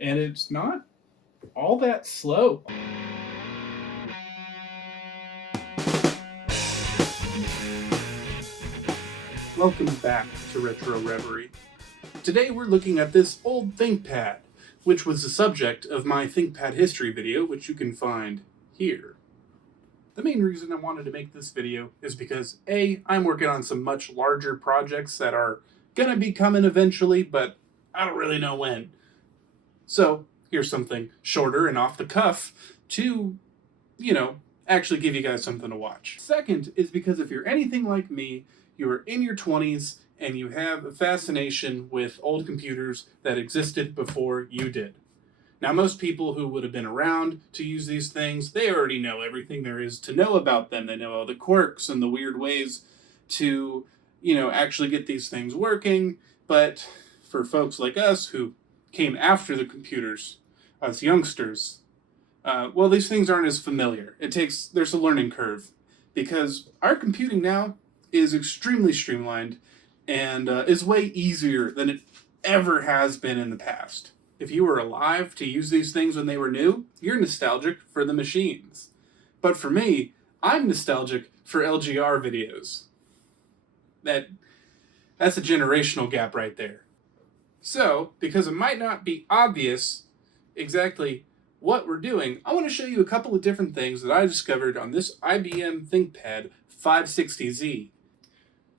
and it's not all that slow. Welcome back to Retro Reverie. Today we're looking at this old ThinkPad, which was the subject of my ThinkPad history video, which you can find here. The main reason I wanted to make this video is because A, I'm working on some much larger projects that are gonna be coming eventually, but I don't really know when. So here's something shorter and off the cuff to, actually give you guys something to watch. Second is because if you're anything like me, you're in your 20s and you have a fascination with old computers that existed before you did. Now, most people who would have been around to use these things, they already know everything there is to know about them. They know all the quirks and the weird ways to, actually get these things working. But for folks like us who came after the computers, as youngsters, these things aren't as familiar. There's a learning curve because our computing now is extremely streamlined and is way easier than it ever has been in the past. If you were alive to use these things when they were new, you're nostalgic for the machines. But for me, I'm nostalgic for LGR videos. That's a generational gap right there. So, because it might not be obvious exactly what we're doing, I want to show you a couple of different things that I discovered on this IBM ThinkPad 560Z.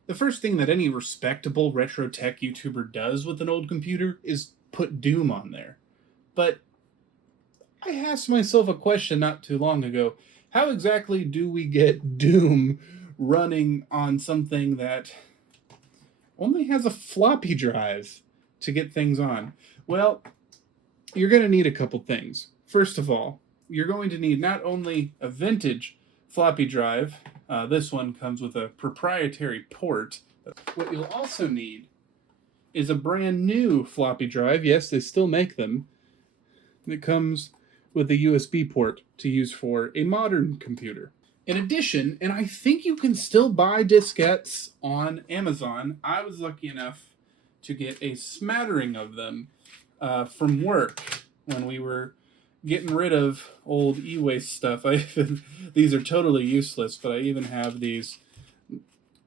The first thing that any respectable retro tech YouTuber does with an old computer is put Doom on there. But I asked myself a question not too long ago. How exactly do we get Doom running on something that only has a floppy drive to get things on? Well, you're going to need a couple things. First of all, you're going to need not only a vintage floppy drive, this one comes with a proprietary port. What you'll also need is a brand new floppy drive. Yes, they still make them. It comes with a USB port to use for a modern computer. In addition, and I think you can still buy diskettes on Amazon, I was lucky enough to get a smattering of them from work when we were getting rid of old e-waste stuff. These are totally useless, but I even have these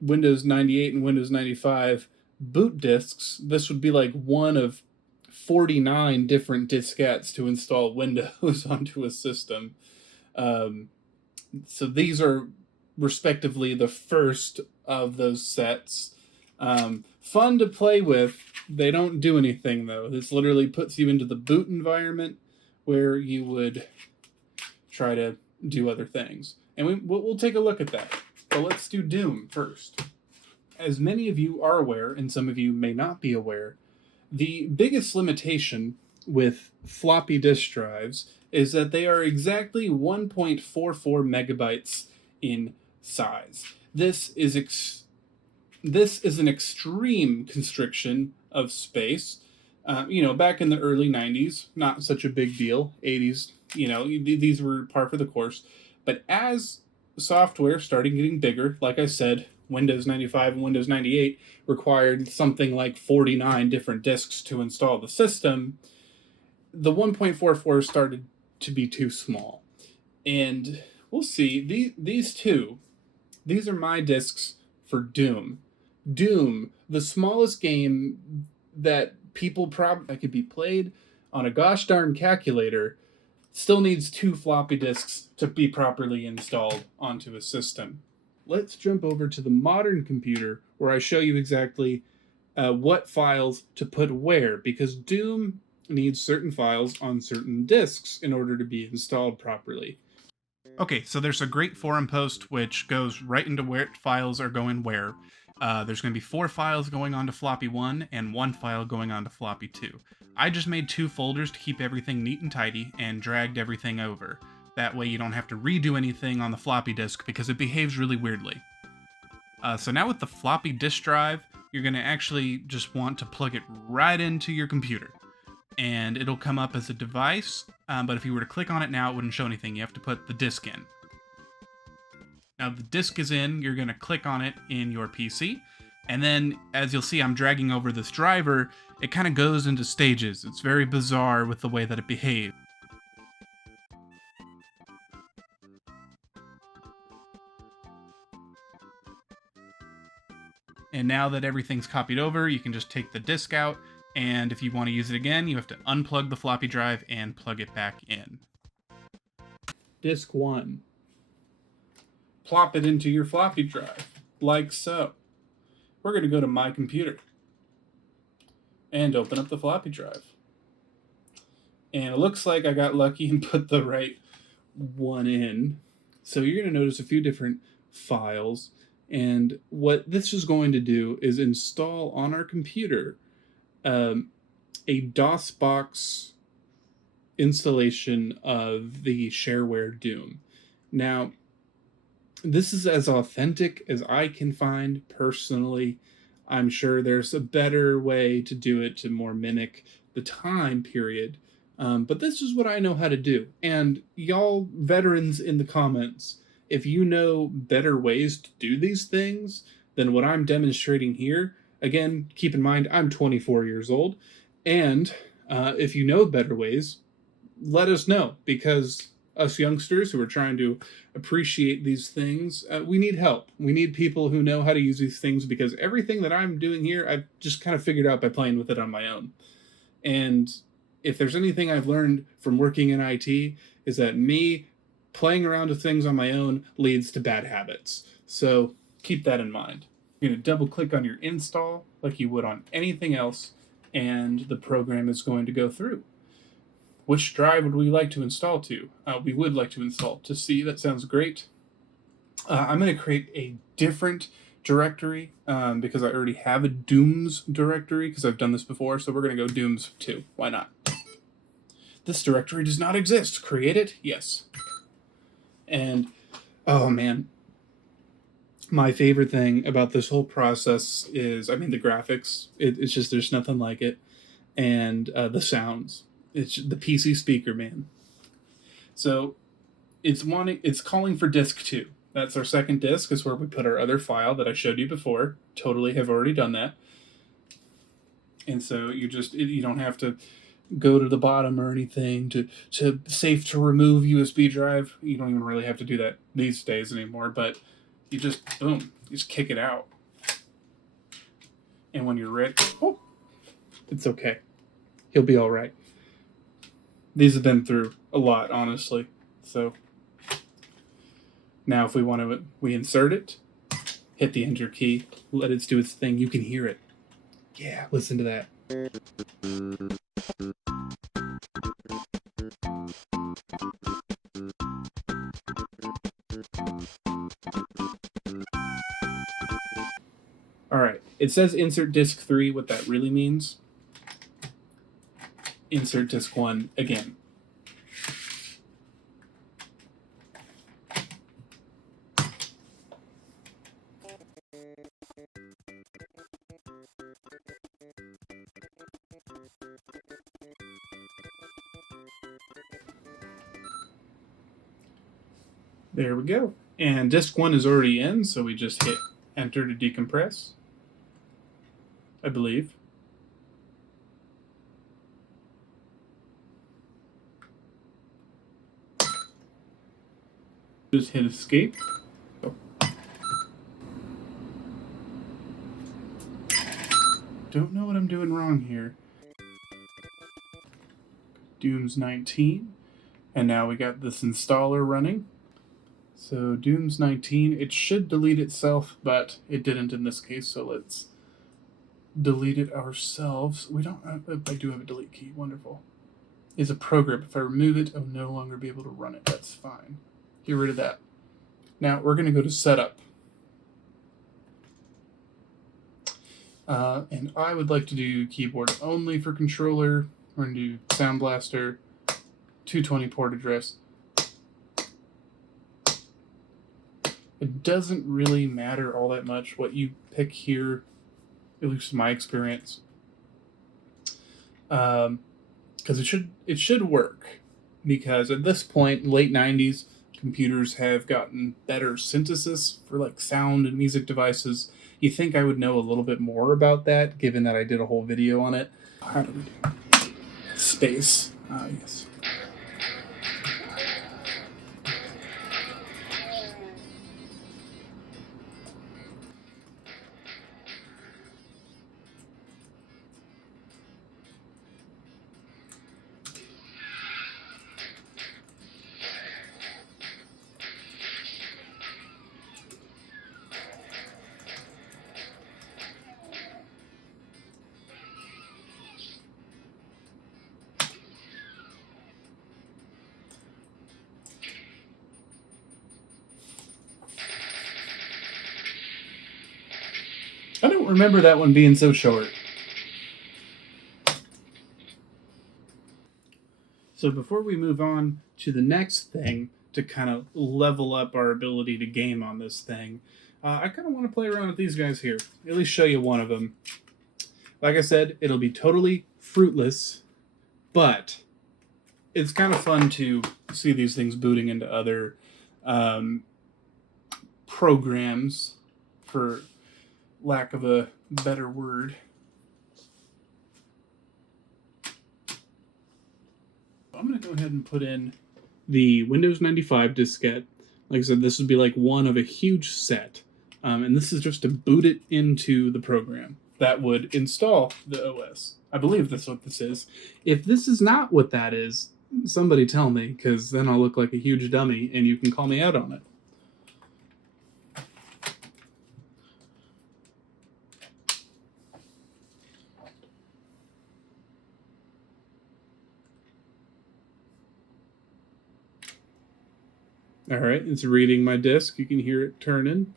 Windows 98 and Windows 95 boot disks. This would be like one of 49 different diskettes to install Windows onto a system. So these are respectively the first of those sets. Fun to play with. They don't do anything though. This literally puts you into the boot environment where you would try to do other things. And we'll take a look at that. But let's do Doom first. As many of you are aware, and some of you may not be aware, the biggest limitation with floppy disk drives is that they are exactly 1.44 megabytes in size. This is an extreme constriction of space. Back in the early 90s, not such a big deal. 80s, these were par for the course. But as software started getting bigger, like I said, Windows 95 and Windows 98 required something like 49 different disks to install the system. The 1.44 started to be too small. And we'll see. These are my disks for Doom. Doom, the smallest game that could be played on a gosh darn calculator, still needs 2 floppy disks to be properly installed onto a system. Let's jump over to the modern computer where I show you exactly what files to put where, because Doom needs certain files on certain disks in order to be installed properly. Okay, so there's a great forum post which goes right into where files are going where. There's going to be 4 files going onto floppy 1 and 1 file going onto floppy 2. I just made 2 folders to keep everything neat and tidy and dragged everything over. That way you don't have to redo anything on the floppy disk because it behaves really weirdly. So now with the floppy disk drive, you're going to actually just want to plug it right into your computer. And it'll come up as a device, but if you were to click on it now, it wouldn't show anything. You have to put the disk in. Now the disk is in, you're going to click on it in your PC, And then, as you'll see, I'm dragging over this driver. It kind of goes into stages. It's very bizarre with the way that it behaves. And now that everything's copied over, you can just take the disk out, and if you want to use it again, you have to unplug the floppy drive and plug it back in. Disk 1. Plop it into your floppy drive, like so. We're going to go to My Computer and open up the floppy drive. And it looks like I got lucky and put the right one in. So you're going to notice a few different files. And what this is going to do is install on our computer a DOSBox installation of the shareware Doom. Now, this is as authentic as I can find personally. I'm sure there's a better way to do it to more mimic the time period. But this is what I know how to do. And y'all veterans in the comments, if you know better ways to do these things than what I'm demonstrating here, again, keep in mind, I'm 24 years old. And if you know better ways, let us know, because us youngsters who are trying to appreciate these things, we need help. We need people who know how to use these things, because everything that I'm doing here, I've just kind of figured out by playing with it on my own. And if there's anything I've learned from working in IT, is that me playing around with things on my own leads to bad habits. So keep that in mind. You're going to double click on your install like you would on anything else, and the program is going to go through. Which drive would we like to install to? We would like to install to C. That sounds great. I'm going to create a different directory because I already have a Dooms directory because I've done this before. So we're going to go Dooms 2. Why not? This directory does not exist. Create it? Yes. And, oh man, my favorite thing about this whole process is, the graphics. It's just, there's nothing like it. And the sounds. It's the PC speaker, man. So it's calling for disk 2. That's our second disk. Is where we put our other file that I showed you before. Totally have already done that. And so you don't have to go to the bottom or anything to safe to remove USB drive. You don't even really have to do that these days anymore, but you just, boom, you just kick it out. And when you're ready, oh, it's okay. He'll be all right. These have been through a lot, honestly. So now if we want to, we insert it, hit the enter key, let it do its thing. You can hear it. Yeah, listen to that. All right, it says insert disk 3. What that really means, insert disk 1 again. There we go. And disk 1 is already in, so we just hit enter to decompress, I believe. Just hit escape. Oh. Don't know what I'm doing wrong here. Dooms 19. And now we got this installer running. So Dooms 19, it should delete itself, but it didn't in this case, so let's delete it ourselves. I do have a delete key, wonderful. Is a program. If I remove it, I'll no longer be able to run it. That's fine. Get rid of that. Now we're going to go to setup. And I would like to do keyboard only for controller. We're going to do Sound Blaster, 220 port address. It doesn't really matter all that much what you pick here, at least in my experience, because it should work. Because at this point, late 90s, computers have gotten better synthesis for like sound and music devices. You think I would know a little bit more about that, given that I did a whole video on it. How do we do? Space. Yes. I don't remember that one being so short. So before we move on to the next thing to kind of level up our ability to game on this thing, I kind of want to play around with these guys here. At least show you one of them. Like I said, it'll be totally fruitless, but it's kind of fun to see these things booting into other programs, for lack of a better word. I'm going to go ahead and put in the Windows 95 diskette. Like I said, this would be like one of a huge set. And this is just to boot it into the program that would install the OS. I believe that's what this is. If this is not what that is, somebody tell me, because then I'll look like a huge dummy and you can call me out on it. All right, it's reading my disk. You can hear it turning.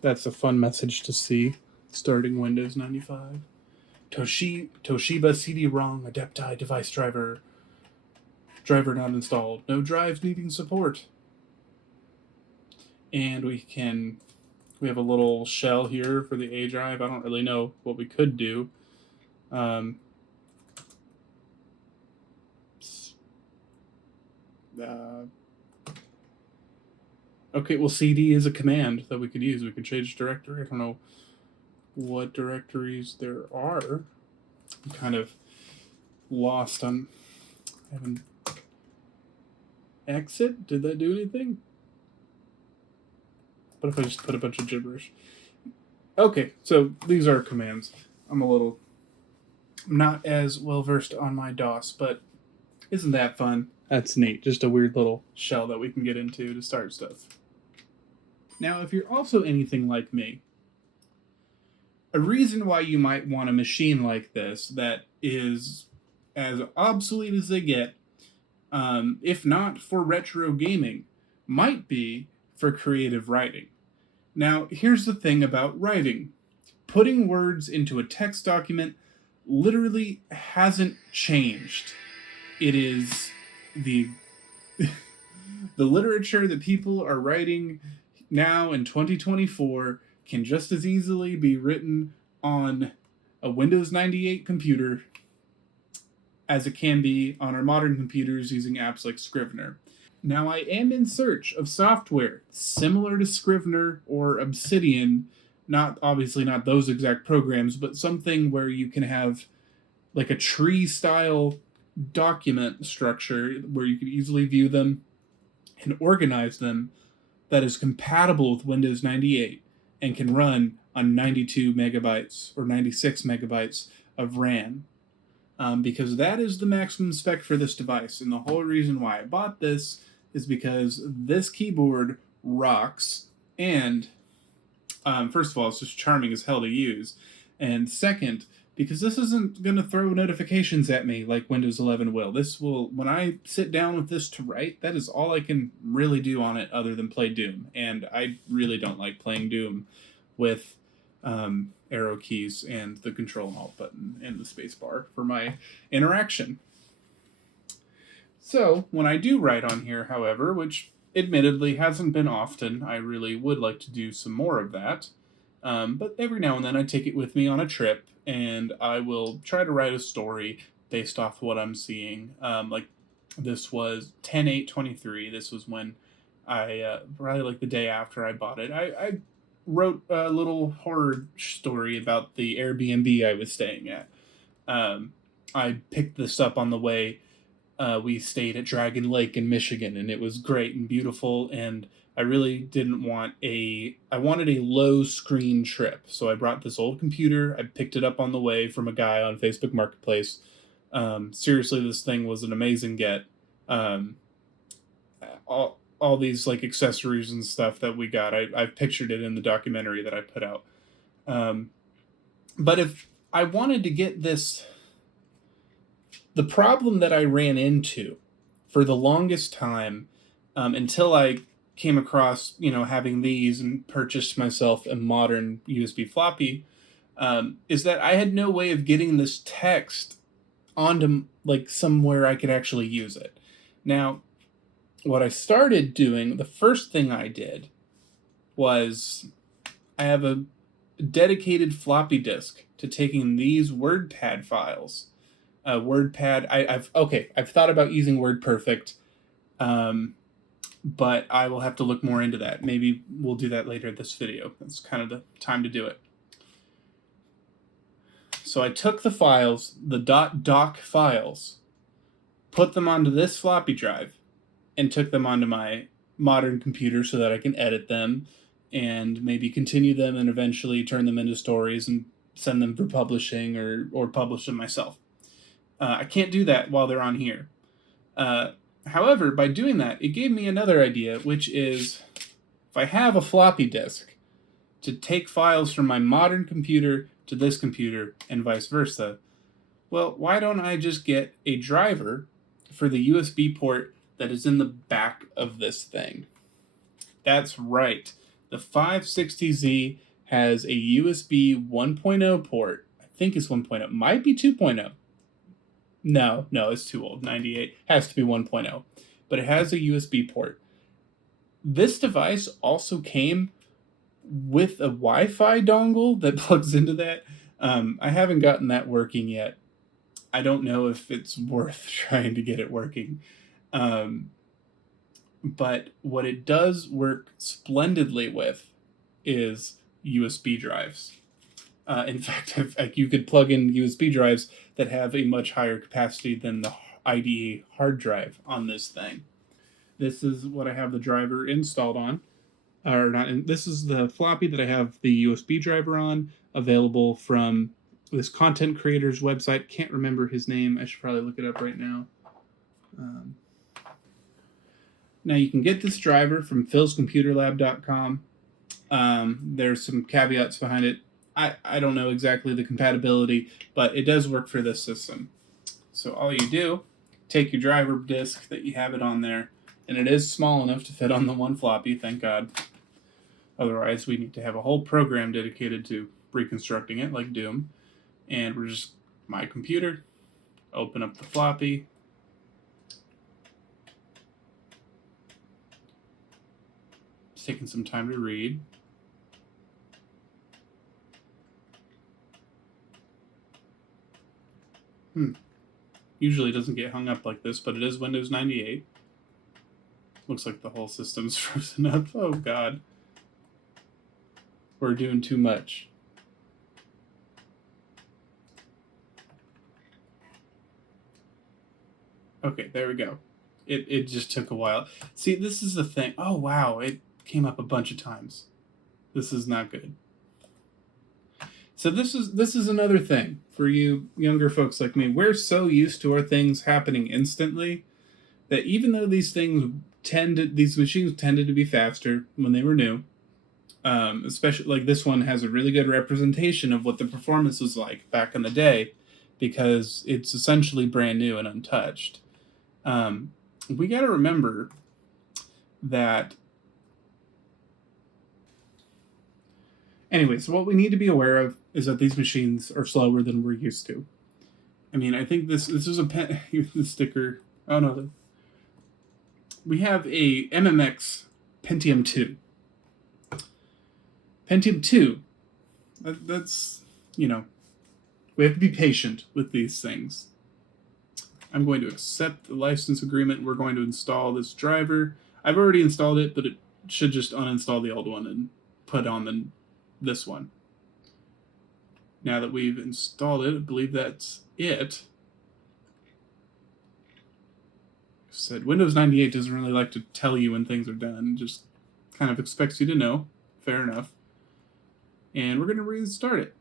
That's a fun message to see. Starting Windows 95. Toshiba CD-ROM Adepti device driver. Driver not installed. No drives needing support. And we have a little shell here for the A drive. I don't really know what we could do. Okay, well, CD is a command that we could use. We could change directory. I don't know what directories there are. I'm kind of lost on having exit. Did that do anything? What if I just put a bunch of gibberish? Okay, so these are commands. I'm not as well versed on my DOS, but isn't that fun? That's neat. Just a weird little shell that we can get into to start stuff. Now, if you're also anything like me, a reason why you might want a machine like this that is as obsolete as they get, if not for retro gaming, might be for creative writing. Now, here's the thing about writing. Putting words into a text document literally hasn't changed. It is the literature that people are writing now in 2024 can just as easily be written on a Windows 98 computer as it can be on our modern computers using apps like Scrivener. Now, I am in search of software similar to Scrivener or Obsidian, obviously not those exact programs, but something where you can have like a tree-style document structure where you can easily view them and organize them that is compatible with Windows 98 and can run on 92 megabytes or 96 megabytes of RAM. Because that is the maximum spec for this device. And the whole reason why I bought this is because this keyboard rocks. And first of all, it's just charming as hell to use. And second, because this isn't going to throw notifications at me like Windows 11 will. This will, when I sit down with this to write, that is all I can really do on it other than play Doom. And I really don't like playing Doom with arrow keys and the Control and Alt button and the space bar for my interaction. So when I do write on here, however, which admittedly hasn't been often, I really would like to do some more of that. But every now and then I take it with me on a trip, and I will try to write a story based off what I'm seeing. Like this was 10/8/23. This was when I probably like the day after I bought it. I wrote a little horror story about the Airbnb I was staying at. Um, I picked this up on the way. We stayed at Dragon Lake in Michigan, and it was great and beautiful. And I really didn't want I wanted a low screen trip. So I brought this old computer. I picked it up on the way from a guy on Facebook Marketplace. Seriously, this thing was an amazing get. Um, all these like accessories and stuff that we got, I've pictured it in the documentary that I put out. Um, but if I wanted to get this, the problem that I ran into for the longest time, until I came across, having these and purchased myself a modern USB floppy, is that I had no way of getting this text onto like somewhere I could actually use it. Now, what I started doing, the first thing I did was I have a dedicated floppy disk to taking these WordPad files. WordPad, I've thought about using WordPerfect, but I will have to look more into that. Maybe we'll do that later in this video. That's kind of the time to do it. So I took the files, the .doc files, put them onto this floppy drive, and took them onto my modern computer so that I can edit them and maybe continue them and eventually turn them into stories and send them for publishing or publish them myself. I can't do that while they're on here. However, by doing that, it gave me another idea, which is if I have a floppy disk to take files from my modern computer to this computer and vice versa, well, why don't I just get a driver for the USB port that is in the back of this thing? That's right. The 560Z has a USB 1.0 port. I think it's 1.0. Might be 2.0. No, it's too old. 98 has to be 1.0. But it has a USB port. This device also came with a Wi-Fi dongle that plugs into that. I haven't gotten that working yet. I don't know if it's worth trying to get it working. But what it does work splendidly with is USB drives. In fact, you could plug in USB drives that have a much higher capacity than the IDE hard drive on this thing. This is what I have the driver installed on. Or not. This is the floppy that I have the USB driver on, available from this content creator's website. Can't remember his name. I should probably look it up right now. Now you can get this driver from philscomputerlab.com. There's some caveats behind it. I don't know exactly the compatibility, but it does work for this system. So all you do, take your driver disk that you have it on there, and it is small enough to fit on the one floppy, thank God. Otherwise, we need to have a whole program dedicated to reconstructing it, like Doom. And we're just, my computer, open up the floppy. It's taking some time to read. Usually it doesn't get hung up like this, but it is Windows 98. Looks like the whole system's frozen up. Oh God. We're doing too much. Okay, there we go. It just took a while. See, this is the thing. Oh wow, it came up a bunch of times. This is not good. So this is another thing for you younger folks like me. We're so used to our things happening instantly that even though these machines tended to be faster when they were new, especially like this one has a really good representation of what the performance was like back in the day, because it's essentially brand new and untouched. We got to remember that. Anyway, so what we need to be aware of is that these machines are slower than we're used to. I mean, I think this is a pen. Here's the sticker. Oh no, we have a MMX Pentium 2. Pentium 2 That's, you know, we have to be patient with these things. I'm going to accept the license agreement. We're going to install this driver. I've already installed it, but it should just uninstall the old one and put on this one. Now that we've installed it, I believe that's it. Said Windows 98 doesn't really like to tell you when things are done, just kind of expects you to know. Fair enough. And we're going to restart it.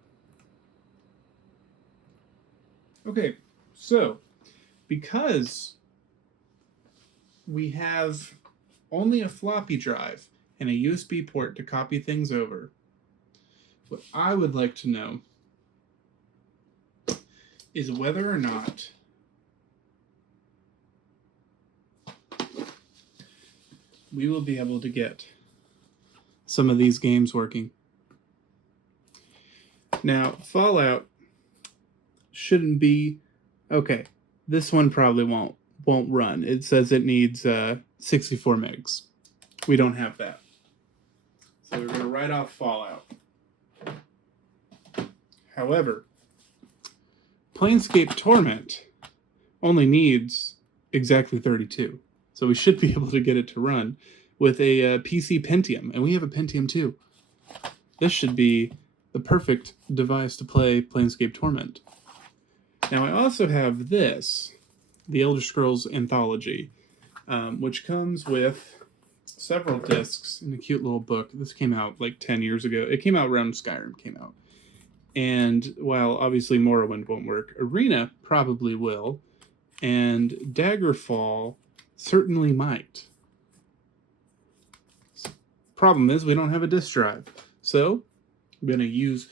Okay, so because we have only a floppy drive and a USB port to copy things over, what I would like to know is whether or not we will be able to get some of these games working. Now, Fallout shouldn't be... Okay, this one probably won't run. It says it needs 64 megs. We don't have that. So we're going to write off Fallout. However, Planescape Torment only needs exactly 32. So we should be able to get it to run with a PC Pentium. And we have a Pentium too. This should be the perfect device to play Planescape Torment. Now I also have this, the Elder Scrolls Anthology, which comes with several discs in a cute little book. This came out like 10 years ago. It came out around Skyrim came out. And while obviously Morrowind won't work, Arena probably will, and Daggerfall certainly might. Problem is we don't have a disk drive. So I'm going to use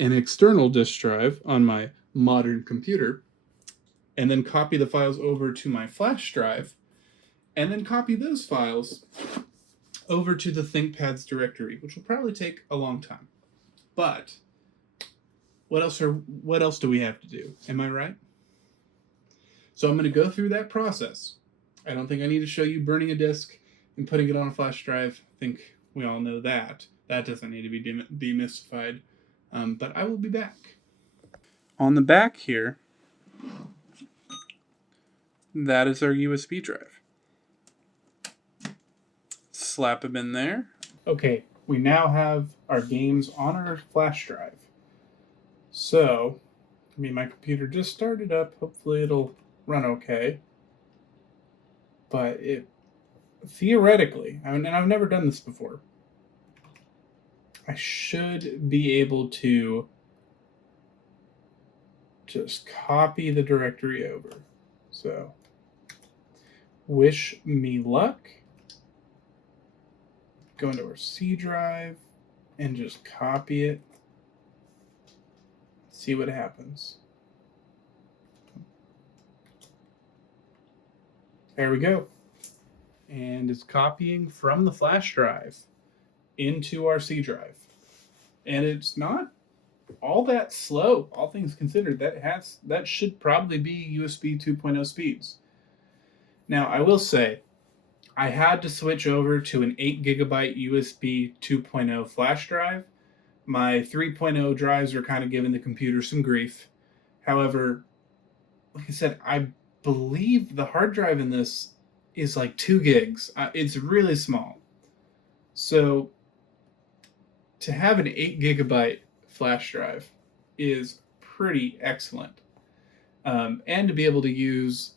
an external disk drive on my modern computer and then copy the files over to my flash drive and then copy those files over to the ThinkPad's directory, which will probably take a long time. But what else do we have to do? Am I right? So I'm going to go through that process. I don't think I need to show you burning a disk and putting it on a flash drive. I think we all know that. That doesn't need to be demystified. But I will be back. On the back here, that is our USB drive. Slap them in there. Okay, we now have our games on our flash drive. So, my computer just started up. Hopefully it'll run okay. But theoretically, and I've never done this before, I should be able to just copy the directory over. So, wish me luck. Go into our C drive and just copy it. See what happens. There we go. And it's copying from the flash drive into our C drive. And it's not all that slow, all things considered. That should probably be USB 2.0 speeds. Now, I will say, I had to switch over to an 8 gigabyte USB 2.0 flash drive. My 3.0 drives are kind of giving the computer some grief. However, like I said, I believe the hard drive in this is like 2 gigs. It's really small. So to have an 8 gigabyte flash drive is pretty excellent. And to be able to use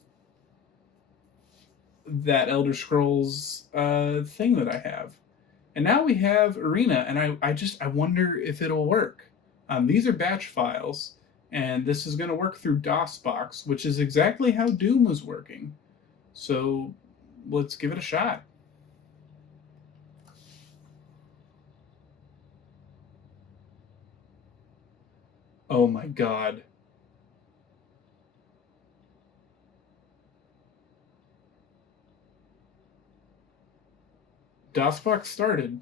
that Elder Scrolls thing that I have. And now we have Arena, and I wonder if it'll work. These are batch files, and this is going to work through DOSBox, which is exactly how Doom was working. So let's give it a shot. Oh my god. DOSBox started.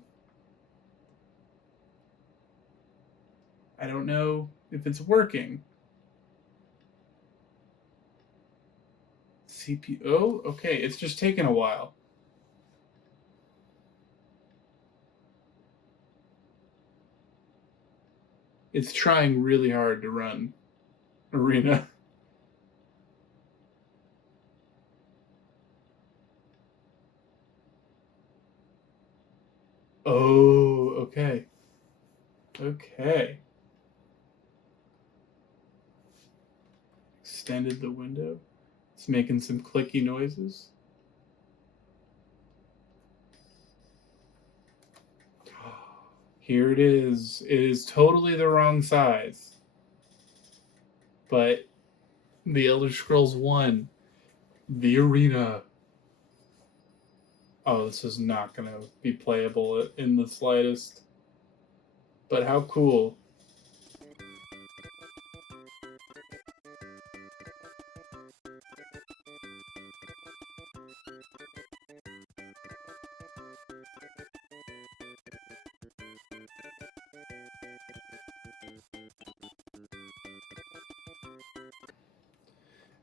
I don't know if it's working. CPU. Oh, okay. It's just taking a while. It's trying really hard to run Arena. Oh, okay. Okay. Extended the window. It's making some clicky noises. Here it is. It is totally the wrong size. But The Elder Scrolls 1, the Arena. Oh, this is not going to be playable in the slightest. But how cool.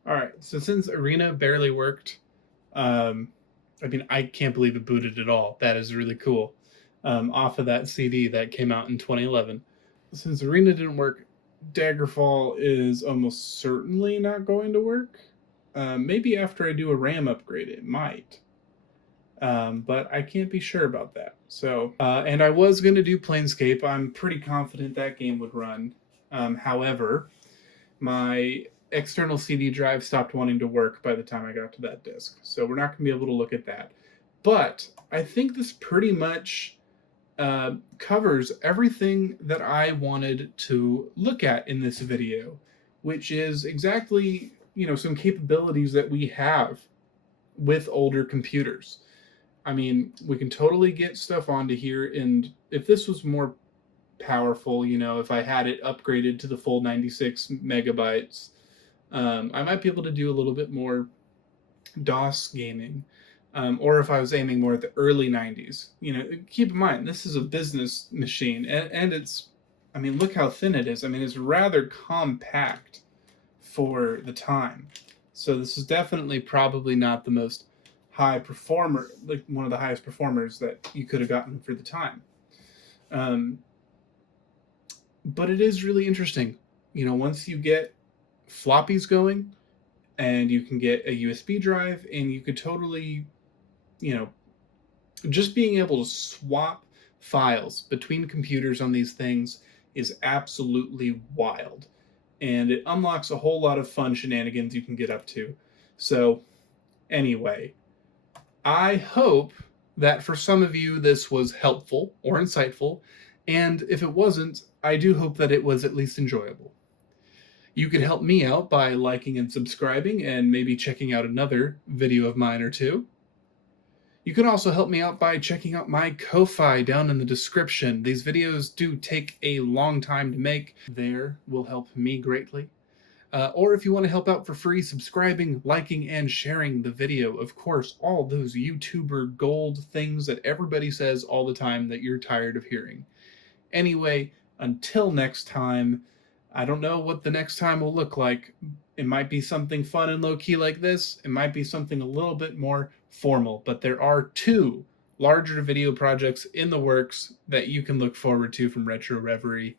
All right, so since Arena barely worked, um, I mean, I can't believe it booted at all. That is really cool. Off of that CD that came out in 2011. Since Arena didn't work, Daggerfall is almost certainly not going to work. Maybe after I do a RAM upgrade, it might. But I can't be sure about that. So, and I was going to do Planescape. I'm pretty confident that game would run. However, my external CD drive stopped wanting to work by the time I got to that disc. So we're not going to be able to look at that. But I think this pretty much covers everything that I wanted to look at in this video, which is exactly, some capabilities that we have with older computers. I mean, we can totally get stuff onto here, and if this was more powerful, if I had it upgraded to the full 96 megabytes, I might be able to do a little bit more DOS gaming. Or if I was aiming more at the early 90s. Keep in mind, this is a business machine, and it's, look how thin it is. It's rather compact for the time. So this is definitely probably not the most high performer, like one of the highest performers that you could have gotten for the time. But it is really interesting. Once you get floppies going, and you can get a USB drive, and you could totally, just being able to swap files between computers on these things is absolutely wild. And it unlocks a whole lot of fun shenanigans you can get up to. So, anyway, I hope that for some of you this was helpful or insightful, and if it wasn't, I do hope that it was at least enjoyable. You can help me out by liking and subscribing and maybe checking out another video of mine or two. You can also help me out by checking out my Ko-Fi down in the description. These videos do take a long time to make. There will help me greatly. Or if you want to help out for free, subscribing, liking, and sharing the video. Of course, all those YouTuber gold things that everybody says all the time that you're tired of hearing. Anyway, until next time, I don't know what the next time will look like. It might be something fun and low-key like this. It might be something a little bit more formal. But there are 2 larger video projects in the works that you can look forward to from Retro Reverie.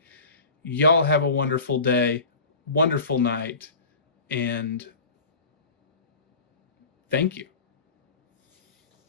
Y'all have a wonderful day, wonderful night, and thank you.